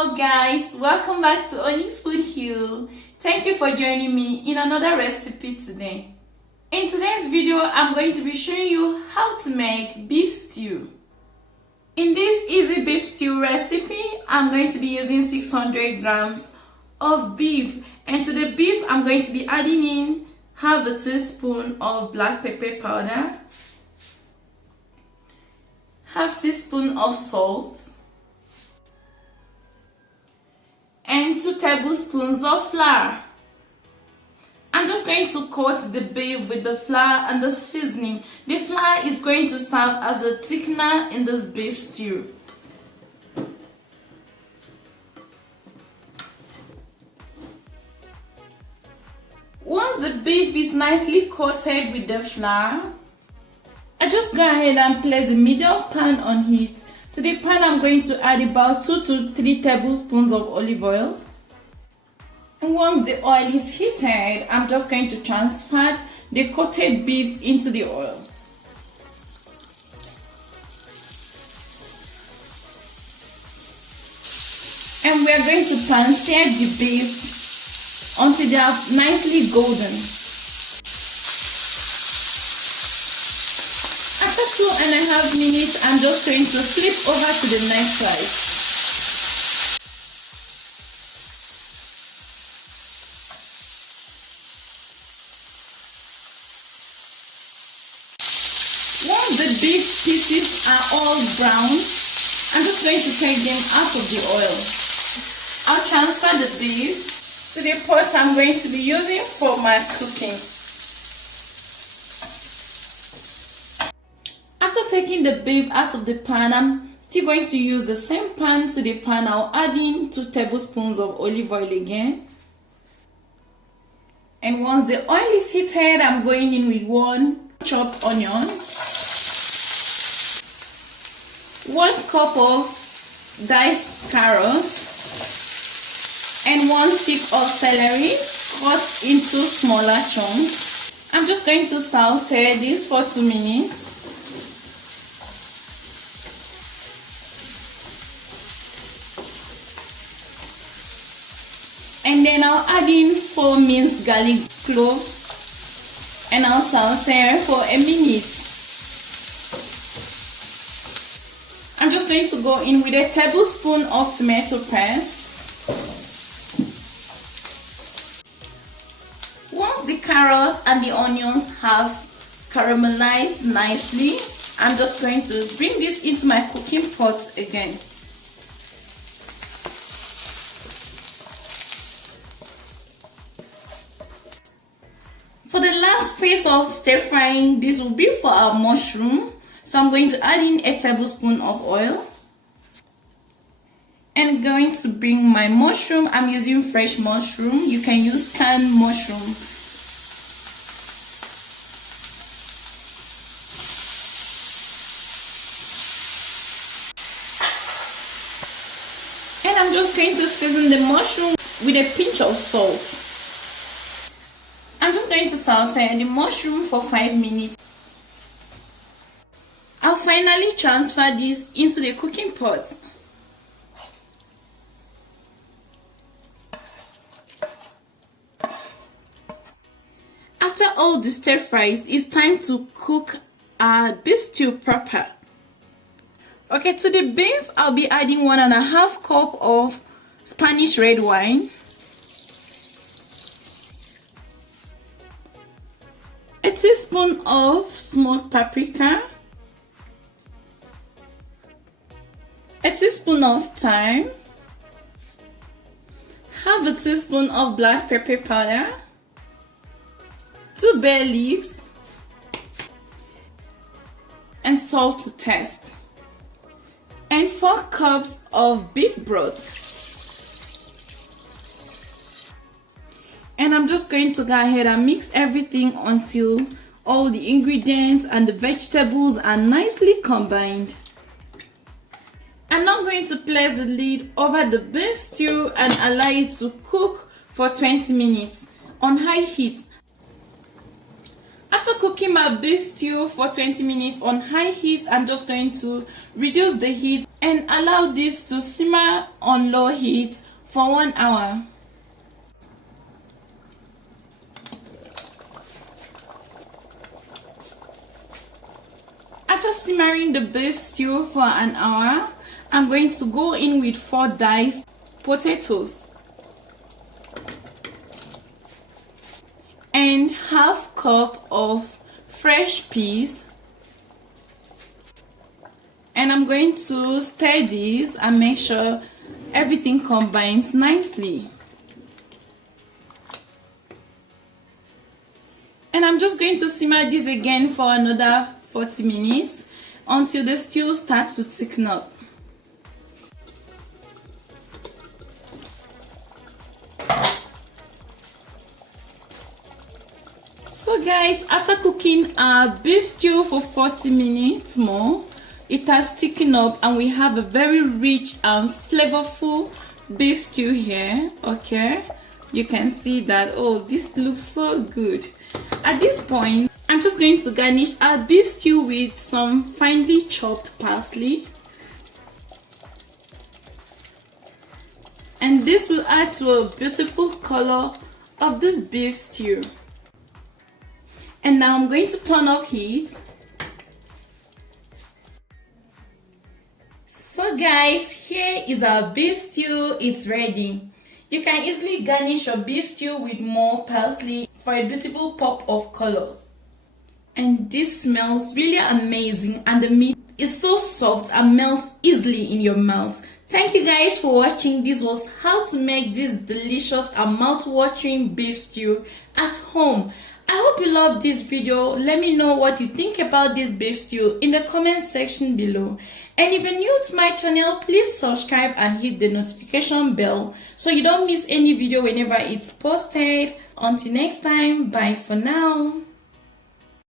Hello guys, welcome back to Onyx Food Hill. Thank you for joining me in another recipe today. In today's video, I'm going to be showing you how to make beef stew. In this easy beef stew recipe, I'm going to be using 600 grams of beef, and to the beef I'm going to be adding in half a teaspoon of black pepper powder, half teaspoon of salt, and 2 tablespoons of flour. I'm just going to coat the beef with the flour and the seasoning. The flour is going to serve as a thickener in this beef stew. Once the beef is nicely coated with the flour, I just go ahead and place the medium pan on heat. To the pan, I'm going to add about 2 to 3 tablespoons of olive oil. And once the oil is heated, I'm just going to transfer the coated beef into the oil. And we are going to pan-sear the beef until they are nicely golden. After 2.5 minutes, I'm just going to flip over to the next side. Once the beef pieces are all brown, I'm just going to take them out of the oil. I'll transfer the beef to the pot I'm going to be using for my cooking. After taking the beef out of the pan, I'm still going to use the same pan. To the pan, I'll add in 2 tablespoons of olive oil again. And once the oil is heated, I'm going in with 1 chopped onion, 1 cup of diced carrots, and 1 stick of celery cut into smaller chunks. I'm just going to saute this for 2 minutes. And then I'll add in 4 minced garlic cloves, and I'll saute for a minute. I'm just going to go in with a tablespoon of tomato paste. Once the carrots and the onions have caramelized nicely, I'm just going to bring this into my cooking pot again. For the last phase of stir frying, this will be for our mushroom. So I'm going to add in a tablespoon of oil. And going to bring my mushroom. I'm using fresh mushroom. You can use canned mushroom. And I'm just going to season the mushroom with a pinch of salt. I'm just going to saute the mushroom for 5 minutes. I'll finally transfer this into the cooking pot. After all the stir fries, it's time to cook our beef stew proper. Okay, to the beef, I'll be adding 1.5 cup of Spanish red wine, a teaspoon of smoked paprika, a teaspoon of thyme, half a teaspoon of black pepper powder, 2 bay leaves, and salt to taste, and 4 cups of beef broth. And I'm just going to go ahead and mix everything until all the ingredients and the vegetables are nicely combined. I'm now going to place the lid over the beef stew and allow it to cook for 20 minutes on high heat. After cooking my beef stew for 20 minutes on high heat, I'm just going to reduce the heat and allow this to simmer on low heat for 1 hour. After simmering the beef stew for an hour, I'm going to go in with 4 diced potatoes and half cup of fresh peas, and I'm going to stir this and make sure everything combines nicely. And I'm just going to simmer this again for another 40 minutes until the stew starts to thicken up. So guys, after cooking our beef stew for 40 minutes more, it has thickened up and we have a very rich and flavorful beef stew here. Okay, you can see that. Oh, this looks so good. At this point, I'm just going to garnish our beef stew with some finely chopped parsley, and this will add to a beautiful color of this beef stew. And now I'm going to turn off heat. So guys, here is our beef stew. It's ready. You can easily garnish your beef stew with more parsley for a beautiful pop of color. And this smells really amazing, and the meat is so soft and melts easily in your mouth. Thank you guys for watching. This was how to make this delicious and mouth-watering beef stew at home. I hope you loved this video. Let me know what you think about this beef stew in the comment section below. And if you're new to my channel, please subscribe and hit the notification bell so you don't miss any video whenever it's posted. Until next time, bye for now.